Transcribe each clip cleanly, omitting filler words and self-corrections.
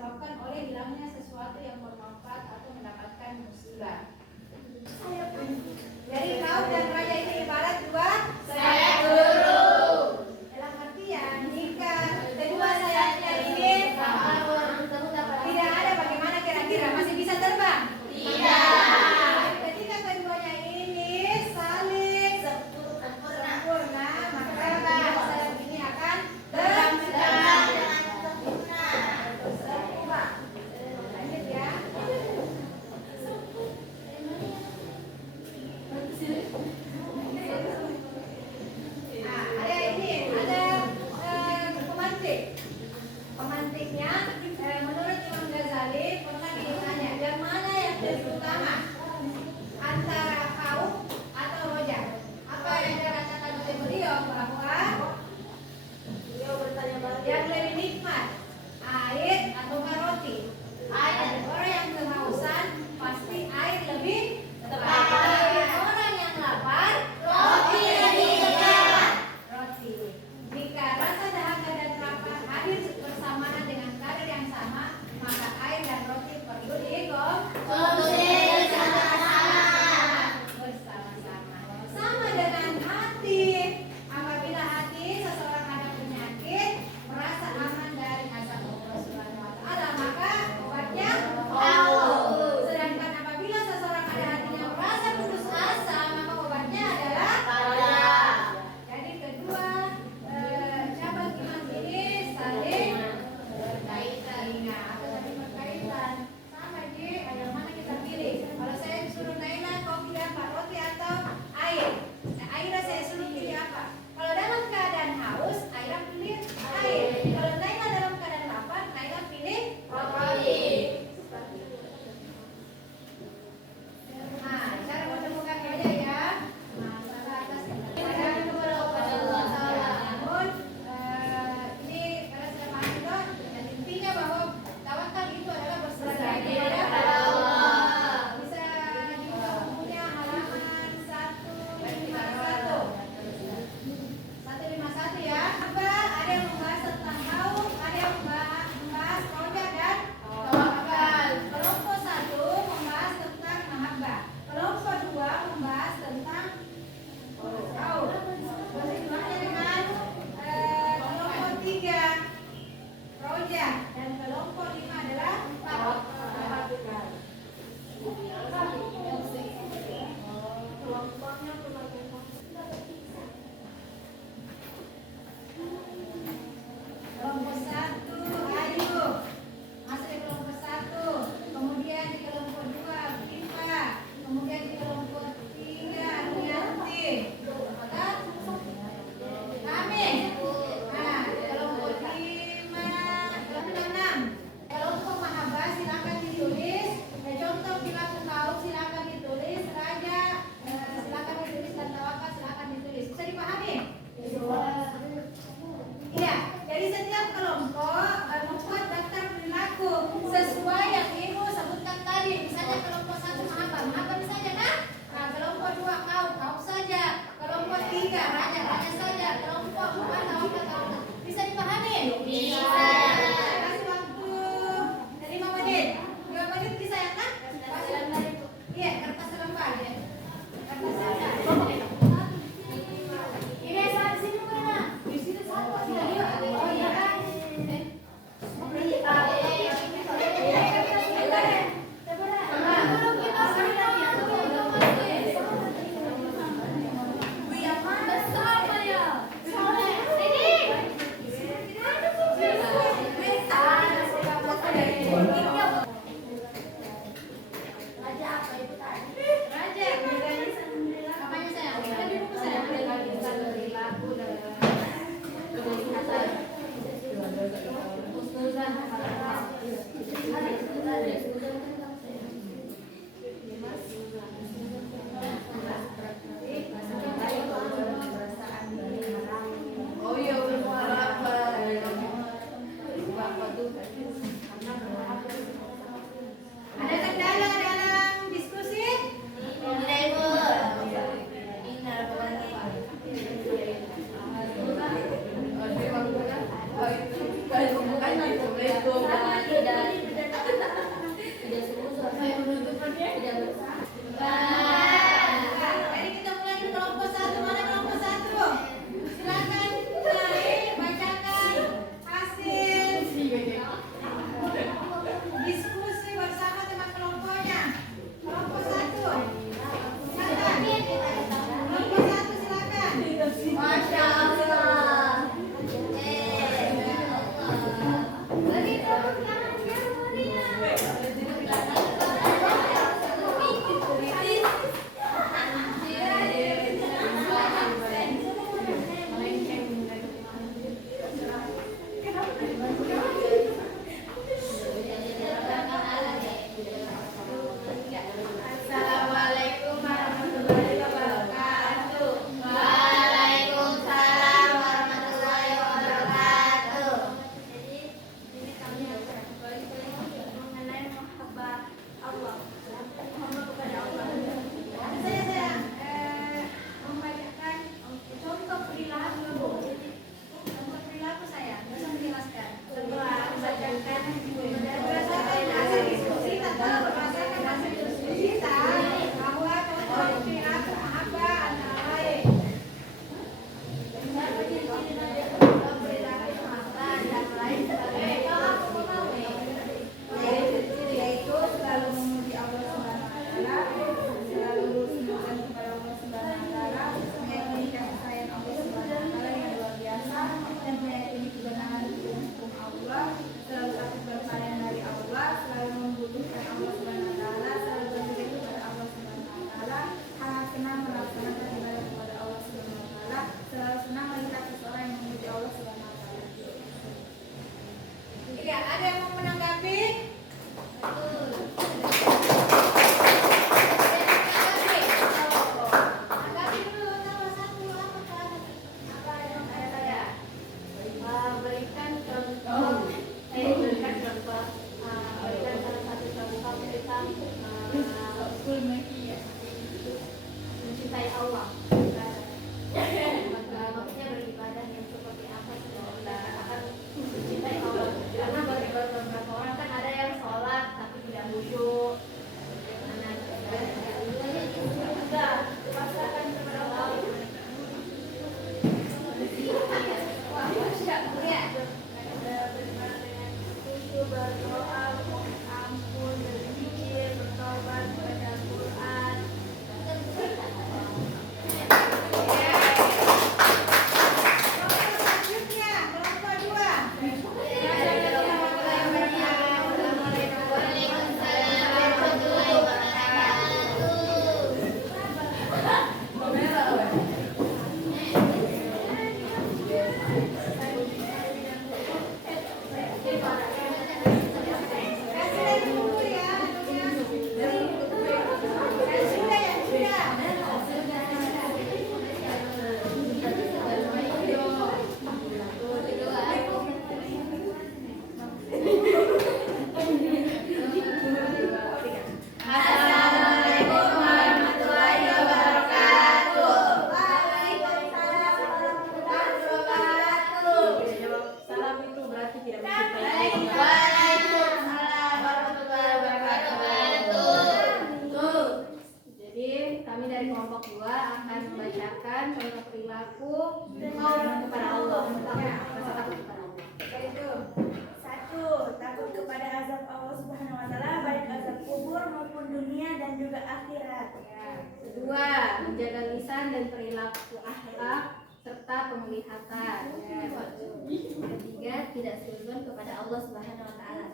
disebabkan oleh hilangnya sesuatu yang bermanfaat atau mendapatkan musibah. Jadi kaum dan raja ini ibarat dua sayap burung. Dalam artian jika kedua sayapnya ini tidak ada, bagaimana kira-kira? Masih bisa terbang? Tidak. Ketika keduanya ini saling sempurna, maka sayap ini akan terbang dengan sempurna. Lanjut ya. membutuhkan Allah Subhanahu wa taala, selalu berzikir kepada Allah Subhanahu wa taala, sangat senang melaksanakan ibadah kepada Allah Subhanahu wa taala, selalu senang melihat seseorang yang memuji Allah Subhanahu wa taala. Iya, ada yang mau menanggapi? Mencintai Allah, maksudnya beribadah yang seperti apa akan mencintai Allah. Karena beberapa orang kan ada yang sholat tapi tidak khusyuk. Sudah dipaksakan kepada Allah. Berdoa, ampun, berzikir, bertobat, baca Al-Quran. Kedua, menjaga lisan dan perilaku akhlak serta penglihatan. Ketiga, tidak suzon kepada Allah Subhanahu wa taala.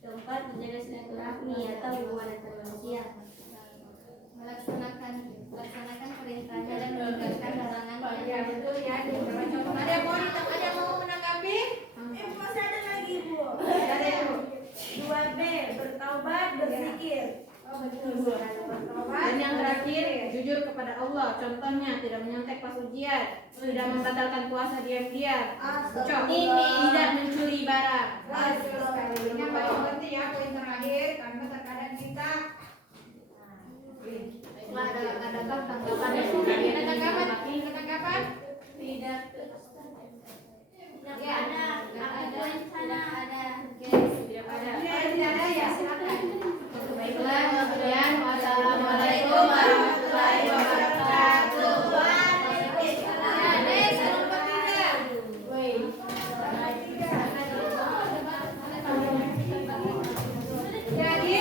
Keempat, menjaga silaturahmi atau hubungan antar manusia. Melaksanakan perintahnya dan meninggalkan larangannya. Ya, betul ya. Ada yang mau menanggapi? Masih ada lagi, Bu. Ada yang mau? 2B, bertaubat, berzikir. Dan yang terakhir, jujur kepada Allah. Contohnya, tidak menyontek pas ujian, tidak membatalkan puasa diam-diam, tidak mencuri barang. Ini yang paling penting ya, poin terakhir, karena terkadang kita Ada tanggapan tidak ya, ada tidak ada ya, silakan. Baiklah, kemudian wassalamualaikum warahmatullahi wabarakatuh. Jadi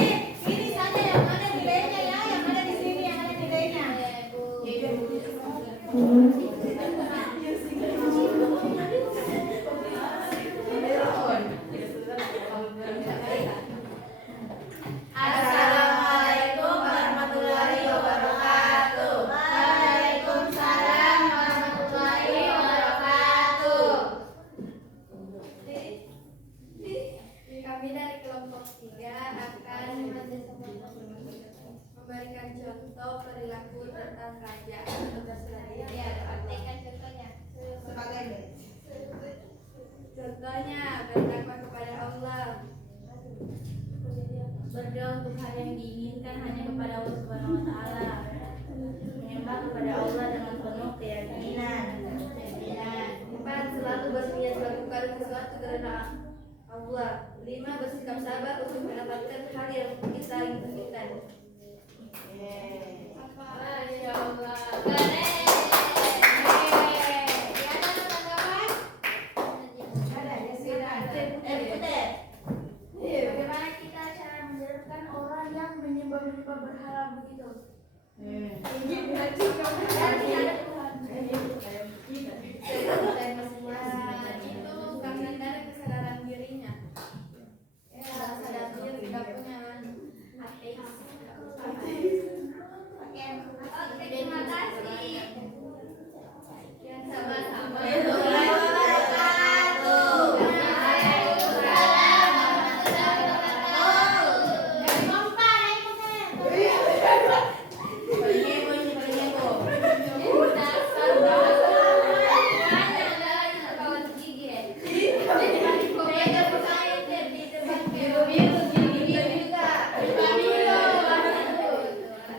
ini saja yang ada nilainya ya, yang ada di sini yang ada nilainya. Assalamualaikum warahmatullahi wabarakatuh. Waalaikumsalam warahmatullahi wabarakatuh. Kami dari kelompok 3 akan memberikan contoh perilaku tentang kerajaan. Selanjutnya praktekkan contohnya. Contohnya bertakwa kepada Allah, berdoa untuk hal yang diinginkan hanya kepada Allah Subhanahu wa taala, menyembah kepada Allah dengan penuh keyakinan. 4. Selalu berniat melakukan sesuatu karena Allah. 5. Bersikap sabar untuk mendapatkan hal yang kita inginkan. Masya Allah. Bagaimana kita cara menjadikan orang yang menyembah berhala begitu? Itu karena dari kesadaran dirinya. Sadar diri biru juga.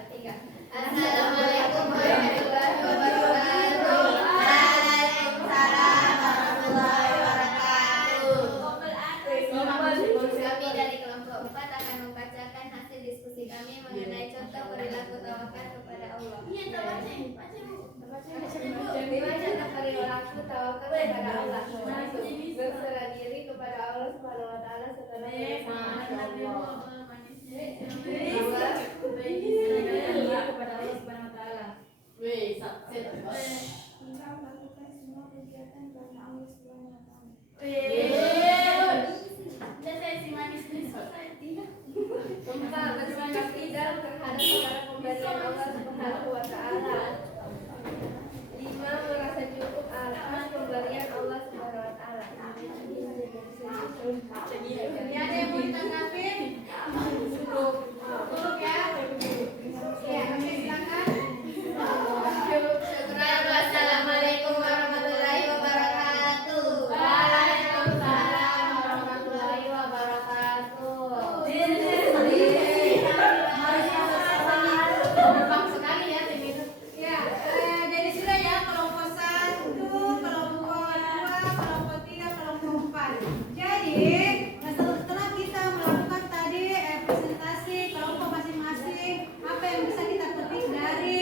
Tiga. Assalamualaikum warahmatullahi wabarakatuh. Waalaikumsalam warahmatullahi wabarakatuh. Kami dari kelompok 4 akan membacakan hasil diskusi kami mengenai contoh perilaku tawakal kepada Allah. Dibaca perilaku tawakal kepada Allah. Berserah diri kepada Allah Subhanahu wa taala setelah kepada Allah Subhanahu wa taala. Keempat, berterima kasih terhadap segala pemberian Allah Subhanahu wa taala. 5, merasa cukup atas pemberian Allah Subhanahu wa taala. Ini ada yang mau ditangkapin? Cukup ya? Ya, silakan. Syukran. Wassalamualaikum warahmatullahi wabarakatuh. Waalaikumsalam warahmatullahi wabarakatuh. Gampang sekali ya tim itu. Ya, jadi sudah ya kelompok 1, kelompok 2, kelompok 3, kelompok 4. Jadi setelah kita melakukan tadi presentasi kelompok masing-masing, apa yang bisa kita petik dari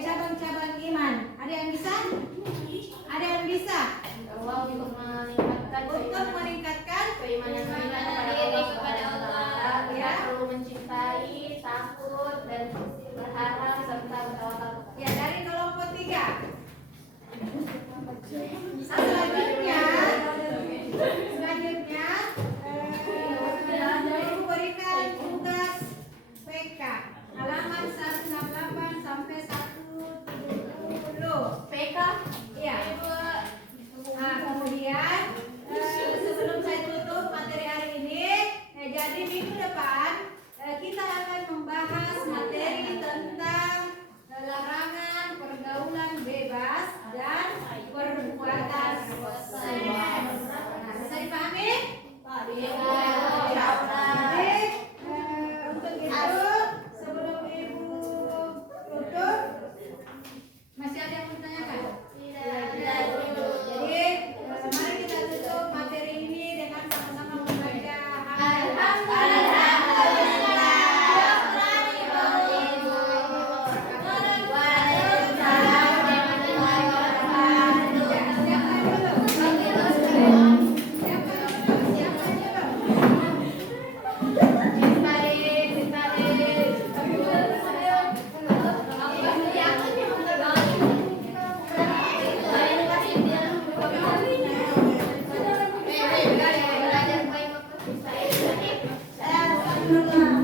cabang-cabang iman? Ada yang bisa? Ada yang bisa? Allah untuk meningkatkan Untuk meningkatkan keimanan kepada Allah. Kita perlu mencintai, takut dan berharap serta bertawakal. ya dari kelompok 3. Selanjutnya ibu berikan tugas PK halaman 168 sampai 170. PK Iya. Nah, kemudian sebelum saya tutup materi hari ini, jadi minggu depan kita akan membahas materi tentang larangan pergaulan bebas dan perbuatan seks. Nah, bisa dipahami? Jadi untuk itu sebelum ibu tutup, masih ada yang mau ditanyakan? Jadi mari kita tutup materi ini dengan sama-sama membaca Alhamdulillah.